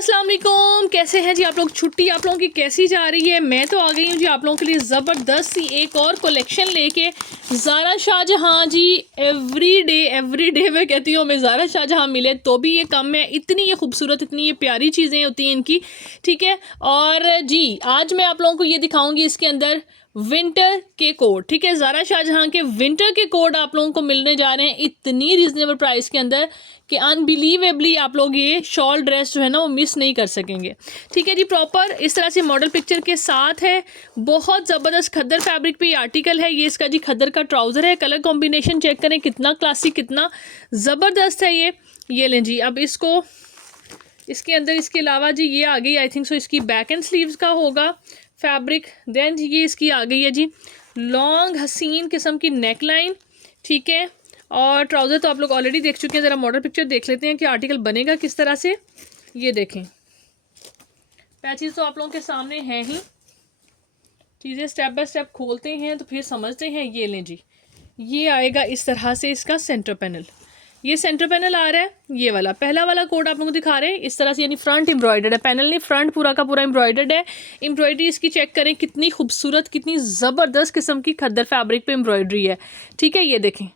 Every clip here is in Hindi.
अस्सलाम वालेकुम, कैसे हैं जी आप लोग। छुट्टी आप लोगों की कैसी जा रही है। मैं तो आ गई हूँ जी आप लोगों के लिए ज़बरदस्त सी एक और कलेक्शन लेके। ज़ारा शाहजहाँ जी, एवरी डे मैं कहती हूँ हमें ज़ारा शाहजहाँ मिले तो भी ये कम है। इतनी ये खूबसूरत, इतनी ये प्यारी चीज़ें होती हैं इनकी, ठीक है। और जी आज मैं आप लोगों को ये दिखाऊंगी इसके अंदर विंटर के कोड, ठीक है। ज़ारा शाहजहाँ के विंटर के कोड आप लोगों को मिलने जा रहे हैं इतनी रीज़नेबल प्राइस के अंदर कि अनबिलीवेबली आप लोग ये शॉल ड्रेस जो है ना वो मिस नहीं कर सकेंगे, ठीक है जी। प्रॉपर इस तरह से मॉडल पिक्चर के साथ है। बहुत ज़बरदस्त खद्दर फैब्रिक पे ये आर्टिकल है। ये इसका जी खद्दर का ट्राउज़र है। कलर कॉम्बिनेशन चेक करें कितना क्लासिक, कितना ज़बरदस्त है ये लें जी। अब इसको इसके अंदर इसके अलावा जी ये आ गई, आई थिंक सो इसकी बैक एंड स्लीव्स का होगा फैब्रिक। देन जी ये इसकी आ गई है जी लॉन्ग हसीन किस्म की नेक लाइन, ठीक है। और ट्राउज़र तो आप लोग ऑलरेडी देख चुके हैं। ज़रा मॉडल पिक्चर देख लेते हैं कि आर्टिकल बनेगा किस तरह से। ये देखें, पैचेस तो आप लोगों के सामने हैं ही। चीज़ें स्टेप बाय स्टेप खोलते हैं तो फिर समझते हैं। ये लें जी, ये आएगा इस तरह से इसका सेंटर पैनल। ये सेंटर पैनल आ रहा है, ये वाला पहला वाला कोड आप लोगों को दिखा रहे हैं इस तरह से, यानी फ्रंट एम्ब्रॉयडर्ड है। पैनल नहीं, फ्रंट पूरा का पूरा एम्ब्रॉयडर्ड है। एम्ब्रॉयडरी इसकी चेक करें कितनी खूबसूरत, कितनी ज़बरदस्त किस्म की खद्दर फैब्रिक पे एम्ब्रॉयडरी है, ठीक है। ये देखें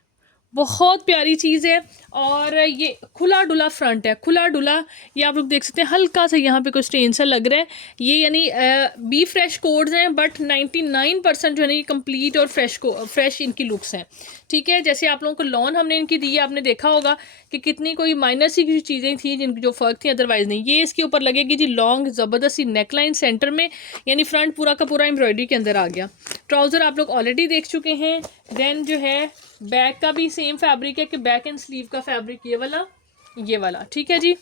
बहुत प्यारी चीज़ है। और ये खुला डुला फ्रंट है, खुला डुला। ये आप लोग देख सकते हैं हल्का सा यहाँ पे कोई स्टेन सा लग रहा है। ये यानी बी फ्रेश कोड्स हैं बट 99% जो है ना ये कंप्लीट और फ्रेश इनकी लुक्स हैं, ठीक है। जैसे आप लोगों को लॉन हमने इनकी दी है, आपने देखा होगा कि कितनी कोई माइनर सी चीज़ें थी जिनकी जो फ़र्क थी, अदरवाइज़ नहीं। ये इसके ऊपर लगेगी जी लॉन्ग ज़बरदस्त सी नेकलाइन सेंटर में, यानी फ्रंट पूरा का पूरा एम्ब्रॉयडरी के अंदर आ गया। ट्राउज़र आप लोग ऑलरेडी देख चुके हैं। देन जो है बैक का भी सेम फैब्रिक है कि बैक एंड स्लीव का फैब्रिक ये वाला, ठीक है जी।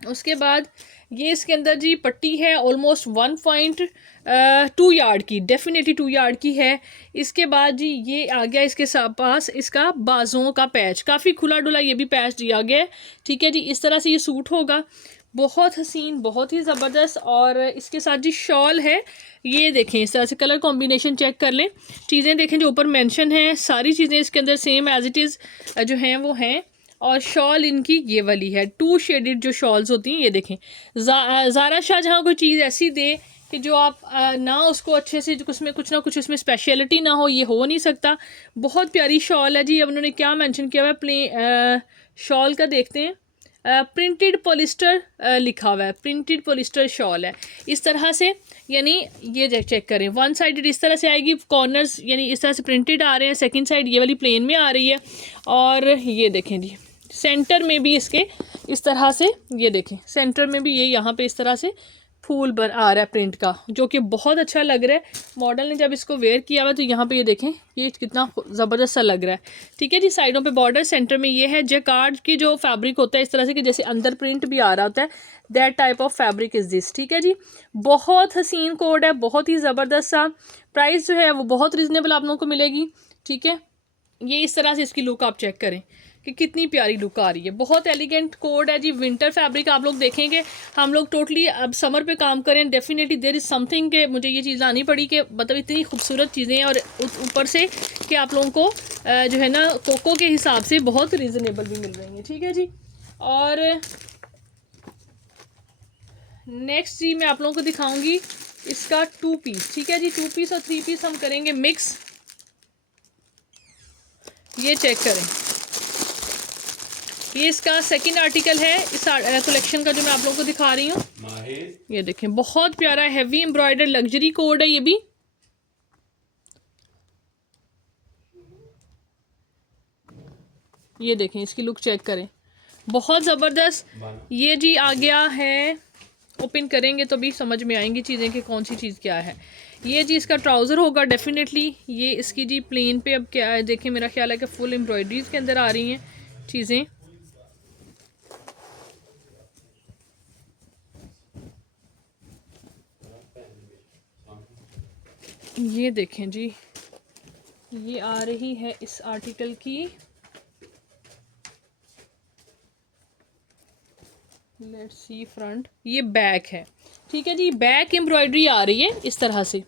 उसके बाद ये इसके अंदर जी पट्टी है ऑलमोस्ट 1.2 यार्ड की, डेफिनेटली 2 यार्ड की है। इसके बाद जी ये आ गया इसके पास इसका बाजुओं का पैच, काफ़ी खुला डुला ये भी पैच दिया गया है, ठीक है जी। इस तरह से ये सूट होगा, बहुत हसीन, बहुत ही ज़बरदस्त। और इसके साथ जी शॉल है। ये देखें इस तरह से कलर कॉम्बिनेशन चेक कर लें, चीज़ें देखें जो ऊपर मेंशन है सारी चीज़ें इसके अंदर सेम एज इट इज़ जो हैं वो हैं। और शॉल इनकी ये वाली है, 2 शेडेड जो शॉल्स होती हैं। ये देखें ज़ारा शाहजहाँ कोई चीज़ ऐसी दे कि जो आप ना उसको अच्छे से उसमें कुछ ना कुछ इसमें स्पेशलिटी ना हो, ये हो नहीं सकता। बहुत प्यारी शॉल है जी। अब उन्होंने क्या मेंशन किया हुआ है प्लेन शॉल का, देखते हैं। प्रिंटेड पॉलिस्टर लिखा हुआ है, प्रिंटेड पॉलिस्टर शॉल है इस तरह से। यानी ये चेक करें, वन साइडेड इस तरह से आएगी, कॉर्नर्स यानी इस तरह से प्रिंटेड आ रहे हैं, सेकंड साइड ये वाली प्लेन में आ रही है। और ये देखें जी सेंटर में भी इसके इस तरह से, ये देखें सेंटर में भी ये यहाँ पे इस तरह से फूल बन आ रहा है प्रिंट का, जो कि बहुत अच्छा लग रहा है। मॉडल ने जब इसको वेयर किया हुआ तो यहाँ पे ये देखें ये कितना ज़बरदस्त सा लग रहा है, ठीक है जी। साइडों पे बॉर्डर, सेंटर में ये है। जैकार्ड की जो फैब्रिक होता है इस तरह से कि जैसे अंदर प्रिंट भी आ रहा होता है, that type of fabric is this, ठीक है जी। बहुत हसीन कोड है, बहुत ही ज़बरदस्त सा। प्राइस जो है वो बहुत रीज़नेबल आप लोगों को मिलेगी, ठीक है। ये इस तरह से इसकी लुक आप चेक करें कि कितनी प्यारी लुक आ रही है। बहुत एलिगेंट कोड है जी। विंटर फैब्रिक आप लोग देखेंगे, हम लोग टोटली अब समर पे काम करें, डेफिनेटली देयर इज़ समथिंग के मुझे ये चीज़ आनी पड़ी कि मतलब इतनी खूबसूरत चीज़ें हैं। और ऊपर से कि आप लोगों को जो है ना कोको के हिसाब से बहुत रीज़नेबल भी मिल रही हैं, ठीक है जी। और नेक्स्ट जी मैं आप लोगों को दिखाऊंगी इसका 2 पीस, ठीक है जी। 2 पीस और 3 पीस हम करेंगे मिक्स। ये चेक करें, ये इसका सेकंड आर्टिकल है इस कलेक्शन का जो मैं आप लोगों को दिखा रही हूँ। ये देखें बहुत प्यारा हैवी एम्ब्रॉयडर लग्जरी कोड है ये भी। ये देखें इसकी लुक चेक करें, बहुत ज़बरदस्त। ये जी आ गया है, ओपन करेंगे तो भी समझ में आएंगी चीज़ें कि कौन सी चीज़ क्या है। ये जी इसका ट्राउज़र होगा डेफिनेटली। ये इसकी जी प्लेन पे अब क्या है देखें, मेरा ख्याल है कि फुल एम्ब्रॉयडरीज के अंदर आ रही हैं चीज़ें। ये देखें जी ये आ रही है इस आर्टिकल की, लेट्स सी फ्रंट, ये बैक है, ठीक है जी। बैक एम्ब्रॉयडरी आ रही है इस तरह से,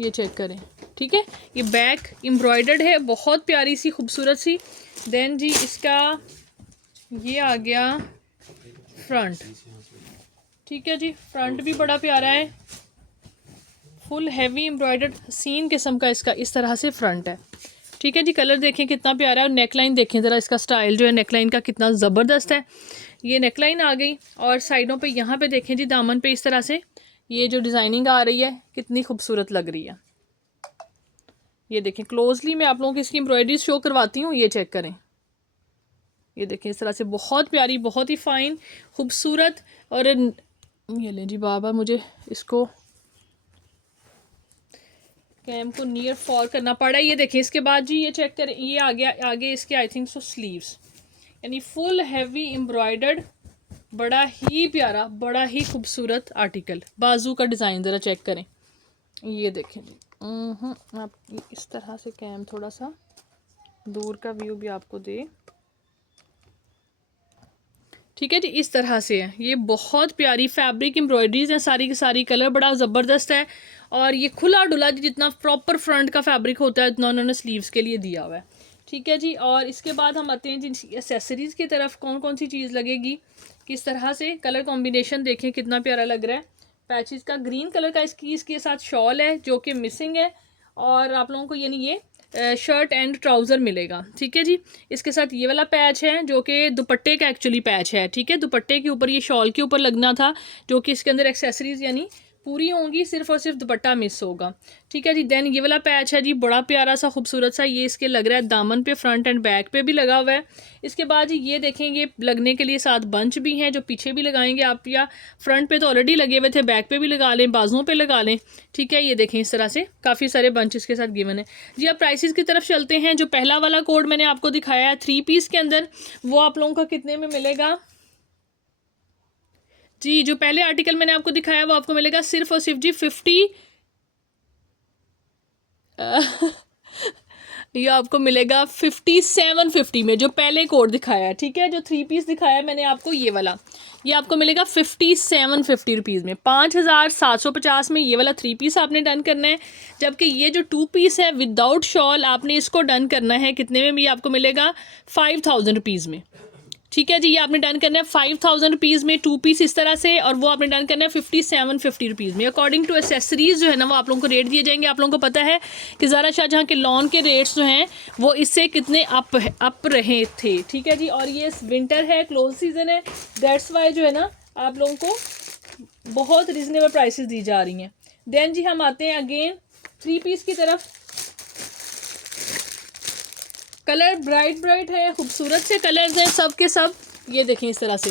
ये चेक करें, ठीक है। ये बैक एम्ब्रॉयडर्ड है, बहुत प्यारी सी खूबसूरत सी। देन जी इसका ये आ गया फ्रंट, ठीक है जी, फ्रंट भी बड़ा प्यारा है, फुल हैवी एम्ब्रॉयडर्ड हसीन किस्म का इसका इस तरह से फ्रंट है। ठीक है जी, कलर देखें कितना प्यारा है, और नेकलाइन देखें ज़रा, इसका स्टाइल जो है नेकलाइन का कितना ज़बरदस्त है। ये नेकलाइन आ गई, और साइडों पे यहाँ पे देखें जी, दामन पे इस तरह से ये जो डिज़ाइनिंग आ रही है कितनी खूबसूरत लग रही है। ये देखें क्लोजली, मैं आप लोगों को इसकी एम्ब्रॉयडरी शो करवाती हूँ, ये चेक करें। ये देखें इस तरह से बहुत प्यारी, बहुत ही फ़ाइन, खूबसूरत। और ये ले जी बाबा, मुझे इसको कैम को नियर फॉर करना पड़ा। ये देखिए इसके बाद जी, ये चेक करें, ये आ गया आगे इसके आई थिंक सो स्लीव्स, यानी फुल हैवी एम्ब्रॉयडर्ड, बड़ा ही प्यारा, बड़ा ही खूबसूरत आर्टिकल। बाजू का डिज़ाइन ज़रा चेक करें, ये देखें जी। आप इस तरह से कैम थोड़ा सा दूर का व्यू भी आपको दे। ठीक है जी, इस तरह से है, ये बहुत प्यारी फैब्रिक एम्ब्रॉयडरीज हैं सारी की सारी, कलर बड़ा ज़बरदस्त है, और ये खुला डुला जितना प्रॉपर फ्रंट का फैब्रिक होता है उतना उन्होंने स्लीव्स के लिए दिया हुआ है। ठीक है जी, और इसके बाद हम आते हैं जी एसेसरीज़ की तरफ, कौन कौन सी चीज़ लगेगी किस तरह से। कलर कॉम्बिनेशन देखें कितना प्यारा लग रहा है, पैचेस का ग्रीन कलर का इसके साथ शॉल है जो कि मिसिंग है, और आप लोगों को यानी ये शर्ट एंड ट्राउज़र मिलेगा। ठीक है जी, इसके साथ ये वाला पैच है जो कि दुपट्टे का एक्चुअली पैच है। ठीक है, दुपट्टे के ऊपर, ये शॉल के ऊपर लगना था, जो कि इसके अंदर एक्सेसरीज यानी पूरी होंगी, सिर्फ और सिर्फ दुपट्टा मिस होगा। ठीक है जी, देन ये वाला पैच है जी, बड़ा प्यारा सा खूबसूरत सा, ये इसके लग रहा है दामन पे, फ्रंट एंड बैक पे भी लगा हुआ है। इसके बाद जी ये देखेंगे लगने के लिए साथ बंच भी हैं जो पीछे भी लगाएंगे आप, या फ्रंट पे तो ऑलरेडी लगे हुए थे, बैक पे भी लगा लें, बाजुओं पे लगा लें। ठीक है, ये देखें इस तरह से काफ़ी सारे बंच इसके साथ गिवन है जी। अब प्राइसेस की तरफ चलते हैं। जो पहला वाला कोड मैंने आपको दिखाया है 3 पीस के अंदर, वो आप लोगों का कितने में मिलेगा जी? जो पहले आर्टिकल मैंने आपको दिखाया वो आपको मिलेगा सिर्फ और सिर्फ जी 50 ये आपको मिलेगा 5750 में, जो पहले कोड दिखाया है। ठीक है, जो 3 पीस दिखाया है मैंने आपको ये वाला, ये आपको मिलेगा 5750 रुपीज़ में, 5750 में ये वाला 3 पीस आपने डन करना है। जबकि ये जो 2 पीस है विदाउट शॉल, आपने इसको डन करना है कितने में भी, आपको मिलेगा 5000 रुपीज़ में। ठीक है जी, ये आपने डन करना है 5000 रुपीज़ में 2 पीस इस तरह से, और वो आपने डन करना है 5750 रुपीज़ में। अकॉर्डिंग टू एसेसरीज़ जो है ना वो आप लोगों को रेट दिए जाएंगे। आप लोगों को पता है कि ज़ारा शाहजहां के लॉन के रेट्स जो हैं वो इससे कितने अप रहे थे। ठीक है जी, और ये विंटर है, क्लोज सीज़न है, दैट्स वाई जो है ना आप लोगों को बहुत रिजनेबल प्राइसेस दी जा रही हैं। देन जी हम आते हैं अगेन 3 पीस की तरफ। कलर ब्राइट है, खूबसूरत से कलर्स हैं सब के सब, ये देखें इस तरह से।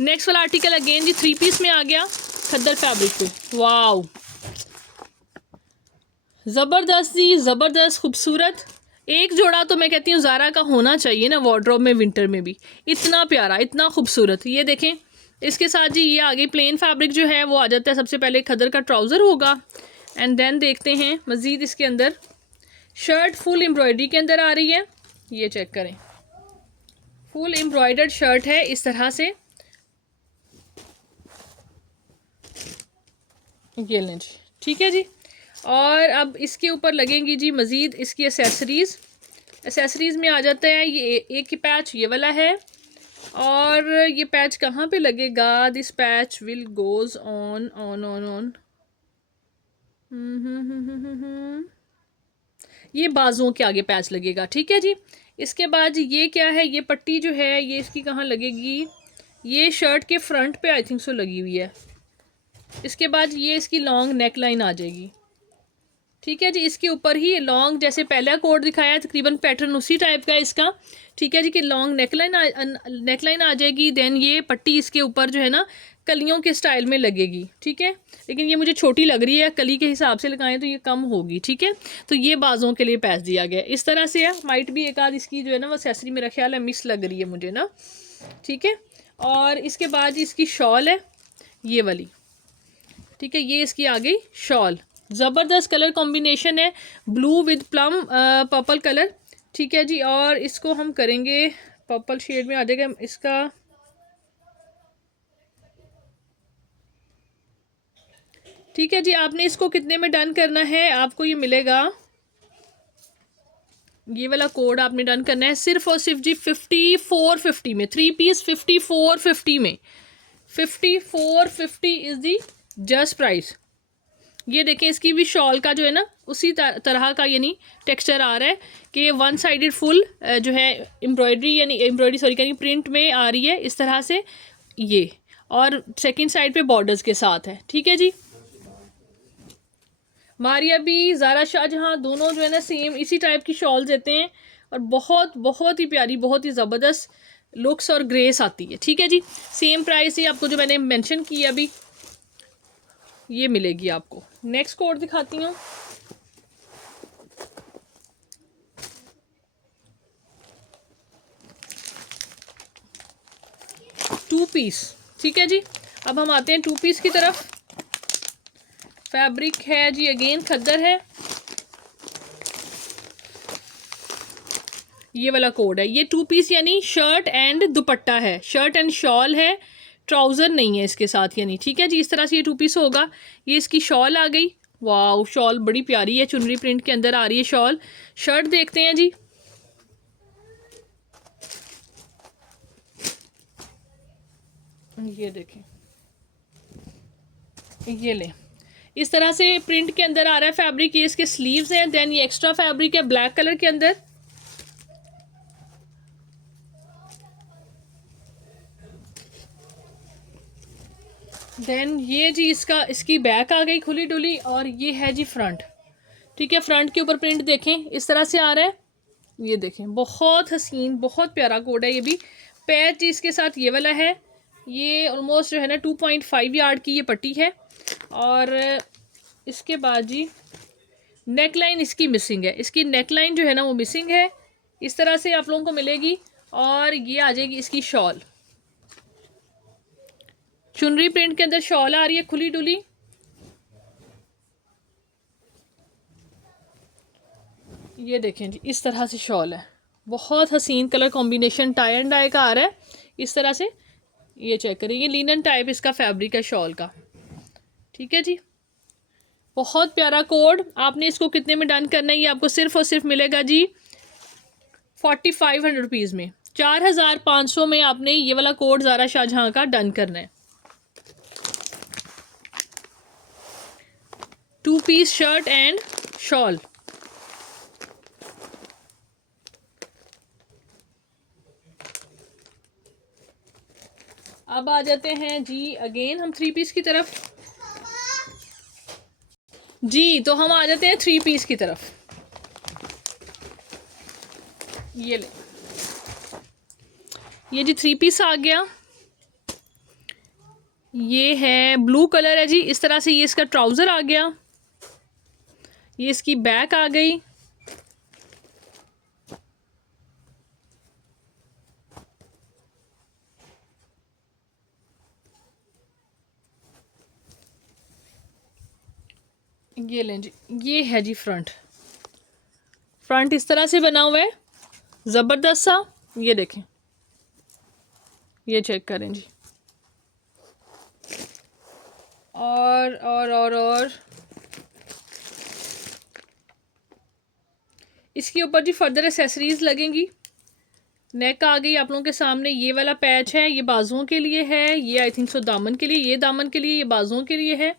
नेक्स्ट वाला आर्टिकल अगेन जी 3 पीस में आ गया खद्दर फैब्रिक पे, वाओ ज़बरदस्त जी, ज़बरदस्त खूबसूरत। एक जोड़ा तो मैं कहती हूँ ज़ारा का होना चाहिए ना वार्डरोब में, विंटर में भी, इतना प्यारा, इतना खूबसूरत। ये देखें इसके साथ जी ये आगे प्लेन फैब्रिक जो है वो आ जाता है। सबसे पहले खद्दर का ट्राउज़र होगा, एंड देन देखते हैं मज़ीद इसके अंदर शर्ट फुल एम्ब्रॉयडरी के अंदर आ रही है, ये चेक करें, फुल एम्ब्रॉयडर्ड शर्ट है इस तरह से। ये लें जी, ठीक है जी। और अब इसके ऊपर लगेंगी जी मज़ीद इसकी एसेसरीज़ में आ जाता है ये एक ही पैच ये वाला है, और ये पैच कहाँ पे लगेगा, this patch will goes on on on on, ये बाजुओं के आगे पैच लगेगा। ठीक है जी, इसके बाद ये क्या है, ये पट्टी जो है ये इसकी कहाँ लगेगी, ये शर्ट के फ्रंट पे आई थिंक सो लगी हुई है। इसके बाद ये इसकी लॉन्ग नेक लाइन आ जाएगी। ठीक है जी, इसके ऊपर ही लॉन्ग, जैसे पहला कोड दिखाया है तकरीबन पैटर्न उसी टाइप का है इसका। ठीक है जी, कि लॉन्ग नेक लाइन आ जाएगी। देन ये पट्टी इसके ऊपर जो है ना कलियों के स्टाइल में लगेगी। ठीक है, लेकिन ये मुझे छोटी लग रही है, कली के हिसाब से लगाएं तो ये कम होगी। ठीक है, तो ये बाजों के लिए पैच दिया गया इस तरह से है। माइट भी एक आध इसकी जो है ना वो एक्सेसरी मेरा ख्याल है मिस लग रही है मुझे ना। ठीक है, और इसके बाद इसकी शॉल है ये वाली। ठीक है, ये इसकी आ गई शॉल, ज़बरदस्त कलर कॉम्बिनेशन है, blue with plum purple colour. ठीक है जी, और इसको हम करेंगे पर्पल शेड में आ जाएगा इसका। ठीक है जी, आपने इसको कितने में डन करना है, आपको ये मिलेगा, ये वाला कोड आपने डन करना है सिर्फ और सिर्फ जी 5450 में, 3 पीस 5450 में। 5450 इज़ दी जस्ट प्राइस। ये देखें, इसकी भी शॉल का जो है ना उसी तरह का यानी टेक्सचर आ रहा है कि ये वन साइडेड फुल जो है एम्ब्रॉयडरी सॉरी यानी प्रिंट में आ रही है इस तरह से ये, और सेकंड साइड पे बॉर्डर्स के साथ है। ठीक है जी। मारिया भी, ज़ारा शाहजहाँ दोनों जो है ना सेम इसी टाइप की शॉल देते हैं और बहुत बहुत ही प्यारी, बहुत ही ज़बरदस्त लुक्स और ग्रेस आती है। ठीक है जी। सेम प्राइस ही आपको जो मैंने मेंशन की अभी ये मिलेगी आपको। नेक्स्ट कोड दिखाती हूँ। Two piece. ठीक है जी। अब हम आते हैं टू पीस की तरफ। फैब्रिक है जी अगेन खद्दर है। ये वाला कोड है। ये टू पीस यानी शर्ट एंड दुपट्टा है, शर्ट एंड शॉल है, ट्राउज़र नहीं है इसके साथ यानी। ठीक है जी। इस तरह से ये टू पीस होगा। ये इसकी शॉल आ गई। वाह, शॉल बड़ी प्यारी है, चुनरी प्रिंट के अंदर आ रही है शॉल। शर्ट देखते हैं जी। ये देखें, ये ले इस तरह से प्रिंट के अंदर आ रहा है फैब्रिक। ये इसके स्लीव्स हैं। देन ये एक्स्ट्रा फैब्रिक है ब्लैक कलर के अंदर। देन ये जी इसकी बैक आ गई खुली डुली, और ये है जी फ्रंट। ठीक है, फ्रंट के ऊपर प्रिंट देखें इस तरह से आ रहा है। ये देखें, बहुत हसीन, बहुत प्यारा कोड है ये भी। पैच जी इसके साथ ये वाला है। ये ऑलमोस्ट जो है ना 2.5 यार्ड की ये पट्टी है। और इसके बाद जी नेक लाइन इसकी मिसिंग है। इसकी नेक लाइन जो है ना वो मिसिंग है। इस तरह से आप लोगों को मिलेगी। और ये आ जाएगी इसकी शॉल, चुनरी प्रिंट के अंदर शॉल आ रही है खुली डुली। ये देखें जी, इस तरह से शॉल है। बहुत हसीन colour combination, tie and dye का आ रहा है इस तरह से। ये चेक करिए, ये लिनन टाइप इसका फैब्रिक है शॉल का। ठीक है जी। बहुत प्यारा कोड। आपने इसको कितने में डन करना है? ये आपको सिर्फ और सिर्फ मिलेगा जी 4500 रुपीज़ में। 4500 में आपने ये वाला कोड ज़ारा शाहजहाँ का डन करना है। Two piece shirt and shawl. अब आ जाते हैं जी अगेन हम थ्री पीस की तरफ। जी तो हम आ जाते हैं थ्री पीस की तरफ। ये ले, ये जी थ्री पीस आ गया। ये है ब्लू कलर है जी इस तरह से। ये इसका ट्राउज़र आ गया। ये इसकी बैक आ गई। ये लें जी, ये है जी फ्रंट। फ्रंट इस तरह से बना हुआ है ज़बरदस्त सा। ये देखें, ये चेक करें जी। और इसके ऊपर जी फर्दर एसेसरीज लगेंगी। नेक आ गई आप लोगों के सामने। ये वाला पैच है, ये बाजुओं के लिए है। ये आई थिंक सो दामन के लिए, ये दामन के लिए, ये बाजुओं के लिए है।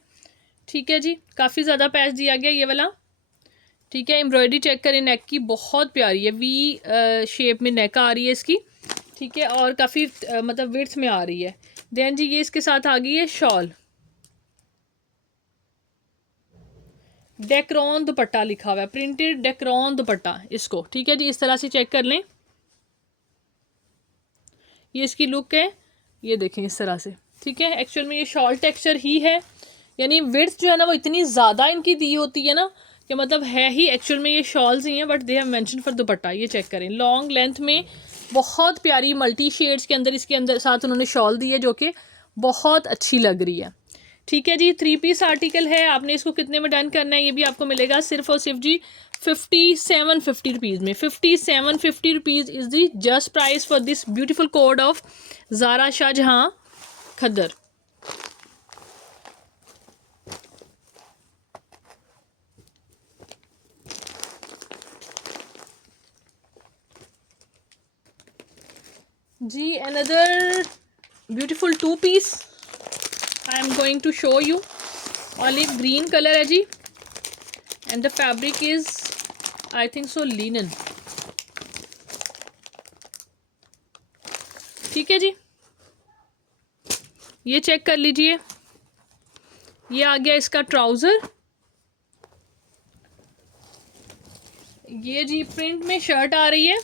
ठीक है जी, काफ़ी ज़्यादा पैच दिया गया ये वाला। ठीक है, एम्ब्रॉयडरी चेक करें नेक की, बहुत प्यारी है। वी शेप में नेक आ रही है इसकी। ठीक है, और काफ़ी मतलब विड्थ में आ रही है। देन जी ये इसके साथ आ गई है शॉल। डेक्रॉन दुपट्टा लिखा हुआ है, प्रिंटेड डेक्रॉन दुपट्टा इसको। ठीक है जी, इस तरह से चेक कर लें। ये इसकी लुक है, ये देखें इस तरह से। ठीक है, एक्चुअल में ये शॉल टेक्सचर ही है, यानी विड्थ जो है ना वो इतनी ज़्यादा इनकी दी होती है ना कि मतलब है ही एक्चुअल में ये शॉल्स ही हैं, but they have mention for दुपट्टा। ये चेक करें, लॉन्ग लेंथ में बहुत प्यारी मल्टी शेड्स के अंदर इसके अंदर साथ उन्होंने शॉल दी है जो कि बहुत अच्छी लग रही है। ठीक है जी, थ्री पीस आर्टिकल है। आपने इसको कितने में डन करना है? ये भी आपको मिलेगा सिर्फ और सिर्फ जी 5750 रुपीज़ में। 5750 rupees is the just price for this beautiful code of Zara Shahjahan khaddar. जी another beautiful two piece. I am going to show you. Olive green colour है जी and the fabric is I think so linen. ठीक है जी, ये चेक कर लीजिए। ये आ गया इसका ट्राउज़र। ये जी प्रिंट में शर्ट आ रही है,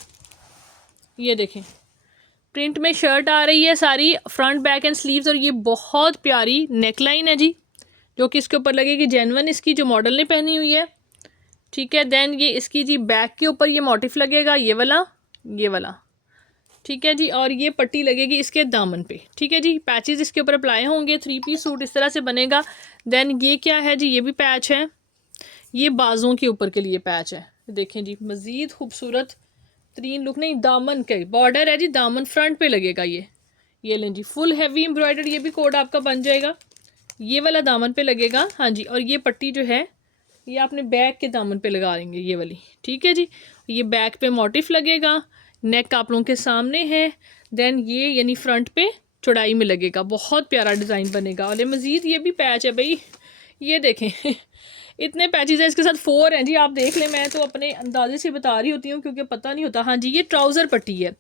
ये देखें प्रिंट में शर्ट आ रही है सारी, फ्रंट बैक एंड स्लीव्स। और ये बहुत प्यारी नेकलाइन है जी, जो कि इसके ऊपर लगेगी जेन्युइन इसकी, जो मॉडल ने पहनी हुई है। ठीक है, देन ये इसकी जी बैक के ऊपर ये मोटिफ लगेगा, ये वाला। ठीक है जी, और ये पट्टी लगेगी इसके दामन पे। ठीक है जी, पैचेस इसके ऊपर अप्लाई होंगे। 3 पीस सूट इस तरह से बनेगा। देन ये क्या है जी, ये भी पैच है, ये बाजुओं के ऊपर के लिए पैच है। देखें जी, मज़ीद खूबसूरत तरीन लुक। नहीं, दामन के बॉर्डर है जी, दामन फ्रंट पे लगेगा ये लें जी, फुल हैवी एम्ब्रॉयडर्ड। ये भी कोड आपका बन जाएगा, ये वाला दामन पे लगेगा। हाँ जी, और ये पट्टी जो है ये आपने बैक के दामन पे लगा लेंगे, ये वाली। ठीक है जी, ये बैक पे मोटिफ लगेगा, नेक आप लोगों के सामने है। देन ये यानी फ्रंट पे चौड़ाई में लगेगा, बहुत प्यारा डिज़ाइन बनेगा। और मज़ीद ये भी पैच है भाई, ये देखें इतने पैचेस हैं इसके साथ, 4 हैं जी। आप देख लें, मैं तो अपने अंदाजे से बता रही होती हूँ क्योंकि पता नहीं होता। हाँ जी, ये ट्राउज़र पट्टी है,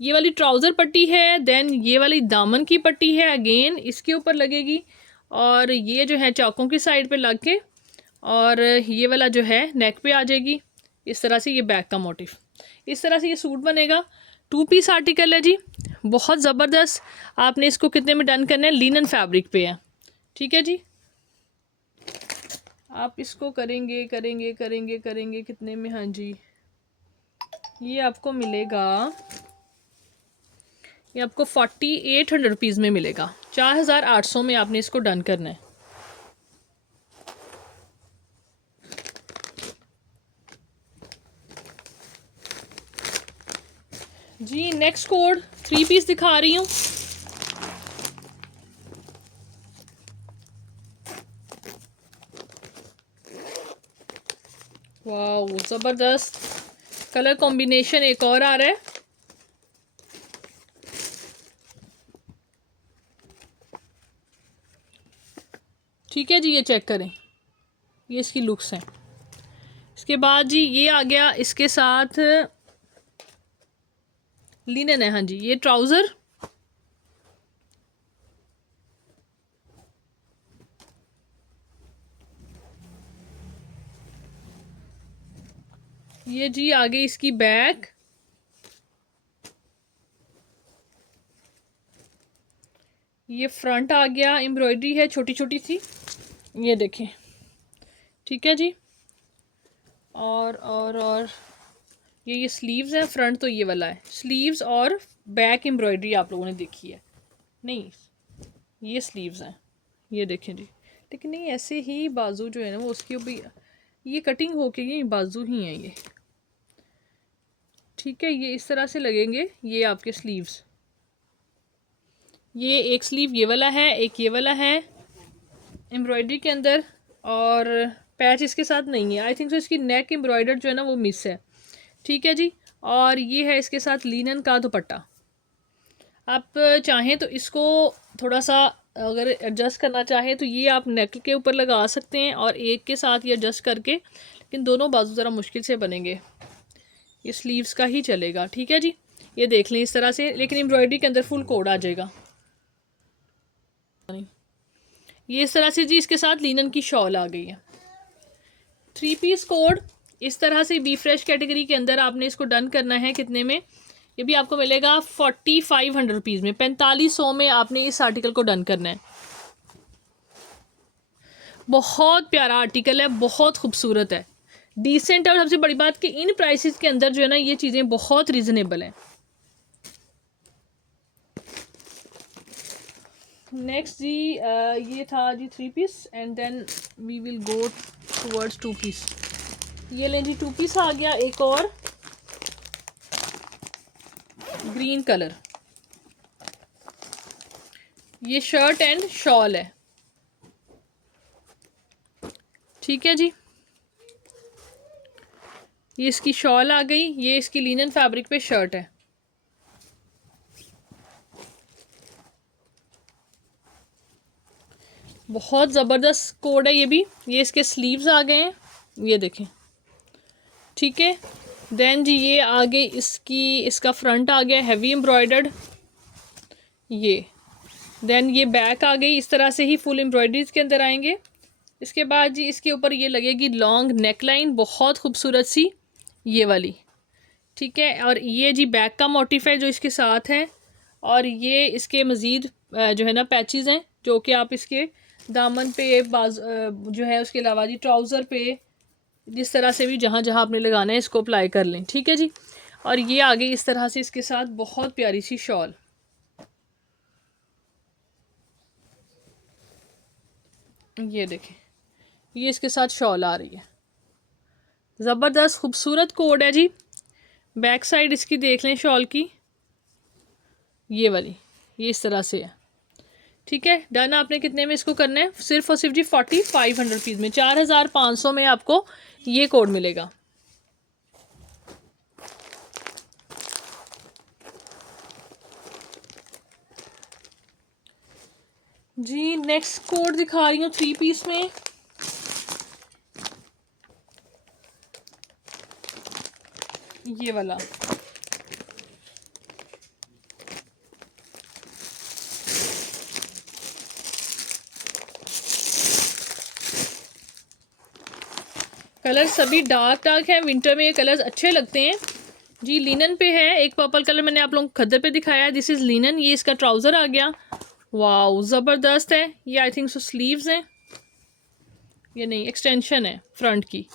ये वाली ट्राउज़र पट्टी है। देन ये वाली दामन की पट्टी है, अगेन इसके ऊपर लगेगी। और ये जो है चाकों की साइड पे लग के, और ये वाला जो है नेक पे आ जाएगी इस तरह से, ये बैक का मोटिफ। इस तरह से ये सूट बनेगा। 2 पीस आर्टिकल है जी, बहुत ज़बरदस्त। आपने इसको कितने में डन करना है, लिनन फैब्रिक पे है। ठीक है जी, आप इसको करेंगे कितने में। हाँ जी, ये आपको मिलेगा, ये आपको 4800 रुपीज़ में मिलेगा। 4800 में आपने इसको डन करना है। जी नेक्स्ट कोड 3 पीस दिखा रही हूँ। वाह, ज़बरदस्त कलर कॉम्बिनेशन एक और आ रहा है। ठीक है जी, ये चेक करें, ये इसकी लुक्स हैं। इसके बाद जी ये आ गया इसके साथ लिनन है। हाँ जी, ये ट्राउज़र, ये जी आगे इसकी बैक, ये फ्रंट आ गया, एम्ब्रॉयडरी है छोटी छोटी सी, ये देखें। ठीक है जी, और ये स्लीव्स है। फ्रंट तो ये वाला है स्लीव्स, और बैक एम्ब्रॉयडरी आप लोगों ने देखी है। नहीं, ये स्लीव्स हैं, ये देखें जी। लेकिन नहीं, ऐसे ही बाजू जो है ना वो उसकी भी, ये कटिंग होके ये बाजू ही हैं ये। ठीक है, ये इस तरह से लगेंगे ये आपके स्लीव्स। ये एक स्लीव ये वाला है, एक ये वाला है एम्ब्रॉयडरी के अंदर, और पैच इसके साथ नहीं है। आई थिंक सो इसकी नेक एम्ब्रॉयडर जो है ना वो मिस है। ठीक है जी, और ये है इसके साथ लिनन का दुपट्टा। आप चाहें तो इसको थोड़ा सा अगर एडजस्ट करना चाहें तो ये आप नेक के ऊपर लगा सकते हैं, और एक के साथ ये एडजस्ट करके, लेकिन दोनों बाजू ज़रा मुश्किल से बनेंगे, ये स्लीव्स का ही चलेगा। ठीक है जी, ये देख लें इस तरह से, लेकिन एम्ब्रॉयडरी के अंदर फुल कोड आ जाएगा। ये इस तरह से जी, इसके साथ लिनन की शॉल आ गई है। 3 पीस कोड इस तरह से बी फ्रेश कैटेगरी के अंदर आपने इसको डन करना है। कितने में, ये भी आपको मिलेगा 4500 रुपीज़ में, 4500 में आपने इस आर्टिकल को डन करना है। बहुत प्यारा आर्टिकल है, बहुत खूबसूरत है, डिसेंट है, और सबसे बड़ी बात कि इन प्राइसेस के अंदर जो है ना ये चीज़ें बहुत रीज़नेबल हैं। नेक्स्ट जी ये था जी 3 piece, and then we will go towards 2 piece. ये लें जी 2 पीस आ गया एक और, ग्रीन कलर, ये शर्ट एंड शॉल है। ठीक है जी, ये इसकी शॉल आ गई, ये इसकी लिनन फैब्रिक पे शर्ट है। बहुत ज़बरदस्त कोड है ये भी। ये इसके स्लीव्स आ गए हैं, ये देखें, ठीक है। देन जी ये आगे इसका फ्रंट आ गया हैवी एम्ब्रॉयडर्ड, ये। देन ये बैक आ गई, इस तरह से ही फुल एम्ब्रॉयडरीज के अंदर आएंगे। इसके बाद जी इसके ऊपर ये लगेगी लॉन्ग नेक लाइन, बहुत खूबसूरत सी ये वाली, ठीक है। और ये जी बैक का मोटिफ है जो इसके साथ है। और ये इसके मज़ीद जो है ना पैचेस हैं, जो कि आप इसके दामन पे जो है, उसके अलावा जी ट्राउज़र पे, जिस तरह से भी जहाँ जहाँ आपने लगाना है इसको अप्लाई कर लें, ठीक है जी। और ये आगे इस तरह से इसके साथ बहुत प्यारी सी शॉल, ये देखें, ये इसके साथ शॉल आ रही है। ज़बरदस्त खूबसूरत कोड है जी। बैक साइड इसकी देख लें शॉल की, ये वाली, ये इस तरह से है, ठीक है। डन। आपने कितने में इसको करना है? सिर्फ और सिर्फ जी 4500 रुपीज़ में, 4500 में आपको ये कोड मिलेगा। जी नेक्स्ट कोड दिखा रही हूँ 3 पीस में। ये वाला कलर सभी डार्क है, विंटर में ये कलर्स अच्छे लगते हैं जी। लिनन पे है, एक पर्पल कलर मैंने आप लोगों को खद्दर पे दिखाया है, दिस इज़ लिनन। ये इसका ट्राउज़र आ गया, वाओ ज़बरदस्त है। ये आई थिंक सो स्लीव्स हैं, ये नहीं एक्सटेंशन है फ्रंट की।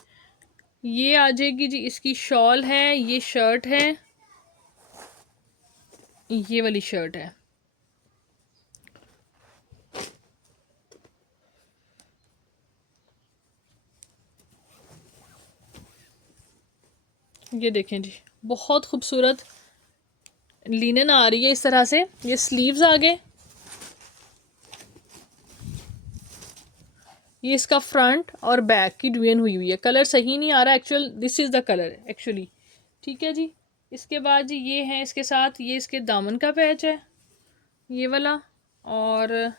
ये आ जाएगी जी इसकी शॉल है, ये शर्ट है, ये वाली शर्ट है। ये देखें जी, बहुत खूबसूरत लिनन आ रही है इस तरह से। ये स्लीव्स आ गए, ये इसका फ्रंट और बैक की ड्यूएन हुई है। कलर सही नहीं आ रहा actual, this is the colour actually, ठीक है जी। इसके बाद जी ये है इसके साथ, ये इसके दामन का पैच है ये वाला। और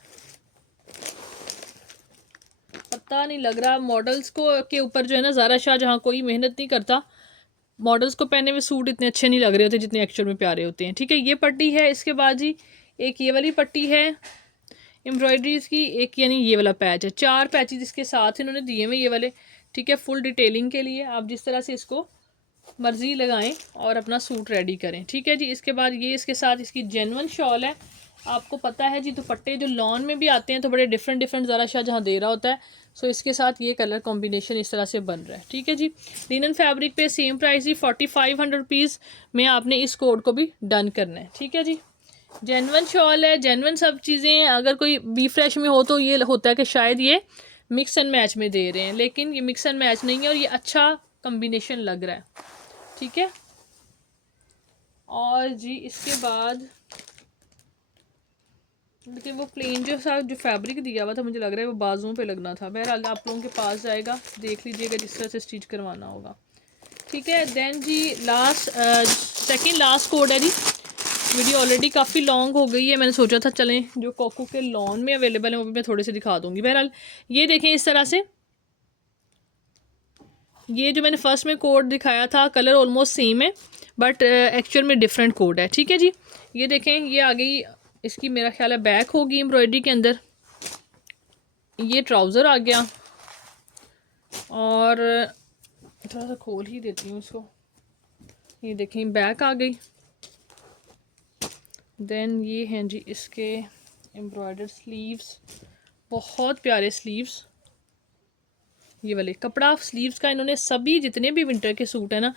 पता नहीं लग रहा मॉडल्स को के ऊपर जो है ना, ज़ारा शाह जहाँ कोई मेहनत नहीं करता, मॉडल्स को पहने हुए सूट इतने अच्छे नहीं लग रहे होते जितने एक्चुअल में प्यारे होते हैं, ठीक है। ये पट्टी है, इसके बाद जी एक ये वाली पट्टी है एम्ब्रॉयडरीज की, एक यानी ये वाला पैच है। 4 पैचेज इसके साथ इन्होंने दिए हुए ये वाले, ठीक है। फुल डिटेलिंग के लिए आप जिस तरह से इसको मर्ज़ी लगाएं और अपना सूट रेडी करें, ठीक है जी। इसके बाद ये इसके साथ इसकी जेन्युइन शॉल है। आपको पता है जी दुपट्टे जो लॉन में भी आते हैं तो बड़े डिफरेंट ज़रा शाह जहाँ दे रहा होता है, सो इसके साथ ये कलर कॉम्बिनेशन इस तरह से बन रहा है, ठीक है जी। लिनन फैब्रिक पे सेम प्राइस ही 4500 रुपीज़ में आपने इस कोड को भी डन करना है, ठीक है जी। जेन्युइन शॉल है, जेन्युइन सब चीज़ें। अगर कोई बी फ्रेश में हो तो ये होता है कि शायद ये मिक्स एंड मैच में दे रहे हैं, लेकिन ये मिक्स एंड मैच नहीं है और ये अच्छा कॉम्बिनेशन लग रहा है, ठीक है। और जी इसके बाद लेकिन वो प्लेन जो सा जो फैब्रिक दिया हुआ था मुझे लग रहा है वो बाजुओं पे लगना था। बहरहाल आप लोगों के पास जाएगा, देख लीजिएगा जिस तरह से स्टिच करवाना होगा, ठीक है। देन जी सेकंड लास्ट कोड है जी। वीडियो ऑलरेडी काफ़ी लॉन्ग हो गई है, मैंने सोचा था चलें जो कोको के लॉन में अवेलेबल है वो भी मैं थोड़े से दिखा दूँगी। बहरहाल ये देखें इस तरह से, ये जो मैंने फर्स्ट में कोड दिखाया था कलर ऑलमोस्ट सेम है बट एक्चुअल में डिफरेंट कोड है, ठीक है जी। ये देखें ये आ गई इसकी, मेरा ख्याल है बैक होगी एम्ब्रॉयडरी के अंदर, ये ट्राउज़र आ गया। और थोड़ा सा खोल ही देती हूँ इसको, ये देखें बैक आ गई। देन ये हैं जी इसके एम्ब्रॉयडर्ड स्लीव्स, बहुत प्यारे स्लीव्स, ये वाले कपड़ा स्लीव्स का इन्होंने सभी जितने भी विंटर के सूट है ना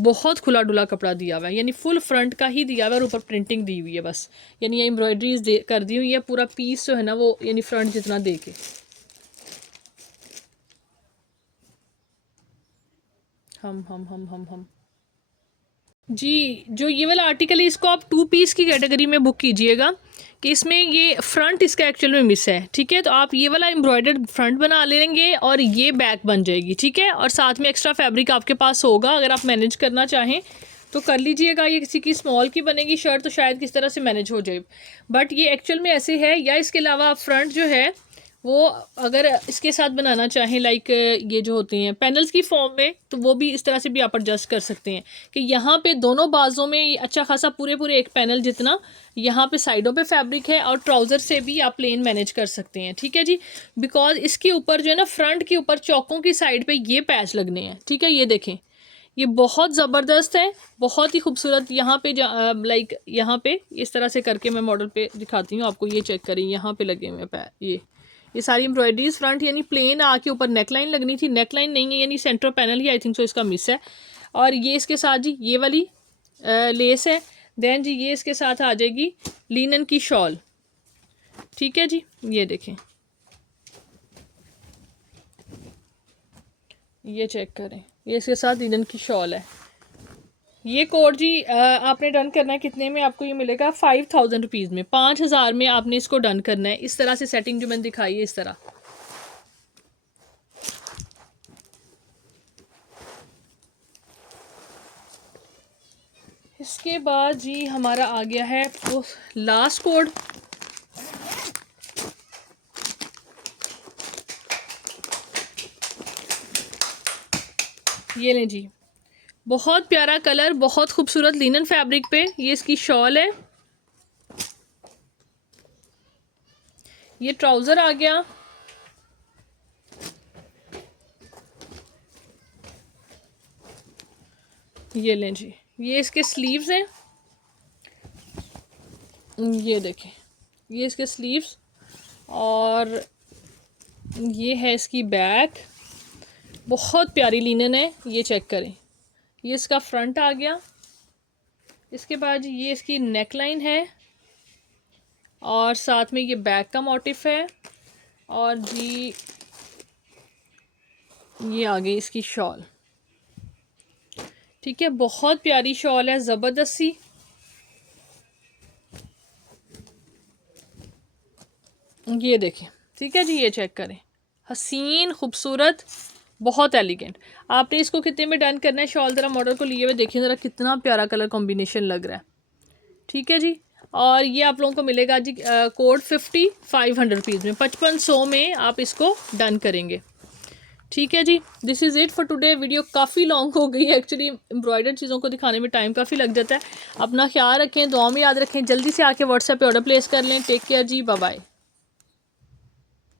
बहुत खुला डुला कपड़ा दिया हुआ है, यानी फुल फ्रंट का ही दिया हुआ है और ऊपर प्रिंटिंग दी हुई है बस, यानी ये एम्ब्रॉयडरीज कर दी हुई है। पूरा पीस जो है ना वो यानी फ्रंट जितना दे के, हम जी जो ये वाला आर्टिकल है इसको आप 2 पीस की कैटेगरी में बुक कीजिएगा कि इसमें ये फ्रंट इसका एक्चुअल में मिस है, ठीक है। तो आप ये वाला एम्ब्रॉयडर्ड फ्रंट बना लेंगे और ये बैक बन जाएगी, ठीक है। और साथ में एक्स्ट्रा फैब्रिक आपके पास होगा, अगर आप मैनेज करना चाहें तो कर लीजिएगा। ये किसी की स्मॉल की बनेगी शर्ट तो शायद किस तरह से मैनेज हो जाए, बट ये एक्चुअल में ऐसे है। या इसके अलावा आप फ्रंट जो है वो अगर इसके साथ बनाना चाहें लाइक ये जो होते हैं पैनल्स की फॉर्म में, तो वो भी इस तरह से भी आप एडजस्ट कर सकते हैं कि यहाँ पे दोनों बाजों में ये अच्छा खासा पूरे एक पैनल जितना यहाँ पे साइडों पे फैब्रिक है, और ट्राउज़र से भी आप प्लेन मैनेज कर सकते हैं। ठीक है जी, बिकॉज इसके ऊपर जो है ना फ्रंट के ऊपर चौकों की साइड पे ये पैच लगने हैं। ठीक है, ये देखें, ये बहुत ज़बरदस्त है, बहुत ही खूबसूरत। यहाँ पे लाइक यहाँ पे इस तरह से करके मैं मॉडल पे दिखाती हूँ आपको, ये चेक करें, यहाँ पे लगे हुए पैर, ये सारी एम्ब्रॉयडरीज फ्रंट यानी प्लेन आके ऊपर नेकलाइन लगनी थी, नेकलाइन नहीं है, यानी सेंटर पैनल ही आई थिंक सो इसका मिस है। और ये इसके साथ जी ये वाली लेस है। देन जी ये इसके साथ आ जाएगी लिनन की शॉल। ठीक है जी, ये देखें, ये चेक करें, ये इसके साथ लिनन की शॉल है। ये कोड जी आपने डन करना है कितने में, आपको ये मिलेगा 5000 रुपीज़ में, 5000 में आपने इसको डन करना है। इस तरह से सेटिंग जो मैंने दिखाई है, इस तरह। इसके बाद जी हमारा आ गया है वो लास्ट कोड। ये लें जी, बहुत प्यारा कलर, बहुत खूबसूरत लिनन फैब्रिक पे ये इसकी शॉल है। ये ट्राउज़र आ गया, ये लें जी, ये इसके स्लीव्स हैं, ये देखें, ये इसके स्लीव्स, और ये है इसकी बैक। बहुत प्यारी लिनन है, ये चेक करें, ये इसका फ्रंट आ गया। इसके बाद ये इसकी नेकलाइन है, और साथ में ये बैक का मोटिफ है, और जी ये आ गई इसकी शॉल। ठीक है, बहुत प्यारी शॉल है, ज़बरदस्त सी। ये देखें, ठीक है जी, ये चेक करें, हसीन, खूबसूरत, बहुत एलिगेंट। आपने इसको कितने में डन करना है, शॉल ज़रा मॉडल को लिए हुए देखिए ज़रा, कितना प्यारा कलर कॉम्बिनेशन लग रहा है। ठीक है जी, और ये आप लोगों को मिलेगा जी कोड 500 रुपीज़ में, 5500 में आप इसको डन करेंगे। ठीक है जी, this is it for today. Video काफ़ी लॉन्ग हो गई है, एक्चुअली एम्ब्रॉयडर्ड चीज़ों को दिखाने में टाइम काफ़ी लग जाता है। अपना ख्याल रखें, दुआ में याद रखें, जल्दी से आके व्हाट्सएप पे ऑर्डर प्लेस कर लें। टेक केयर जी, बाय बाय।